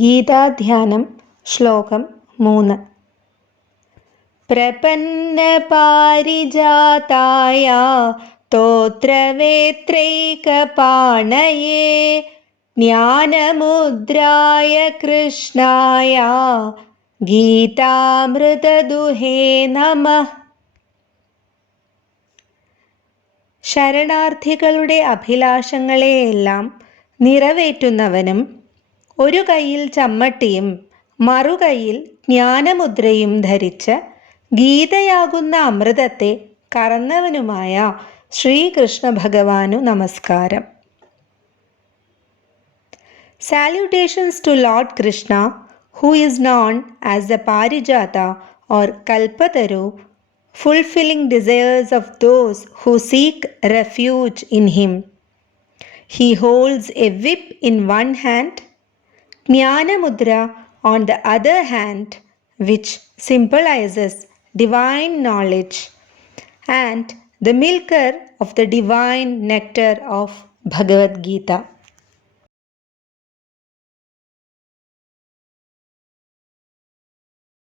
ഗീതാധ്യാനം ശ്ലോകം 3. പ്രപന്നപാരിജാതായ സ്തോത്രവേത്രൈകപാണയേ ജ്ഞാനമുദ്രായ കൃഷ്ണായ ഗീതാമൃതദുഹേ നമഃ. ശരണാർത്ഥികളുടെ അഭിലാഷങ്ങളെയെല്ലാം നിറവേറ്റുന്നവനും ഒരു കൈയിൽ ചമ്മട്ടിയും മറുകൈയിൽ ജ്ഞാനമുദ്രയും ധരിച്ച് ഗീതയാകുന്ന അമൃതത്തെ കറന്നവനുമായ ശ്രീകൃഷ്ണ ഭഗവാനു നമസ്കാരം. Salutations to Lord Krishna, who is known as the Parijata or Kalpataru, fulfilling desires of those who seek refuge in him. He holds a whip in one hand, Jnana Mudra on the other hand, which symbolizes divine knowledge, and the milker of the divine nectar of Bhagavad Gita.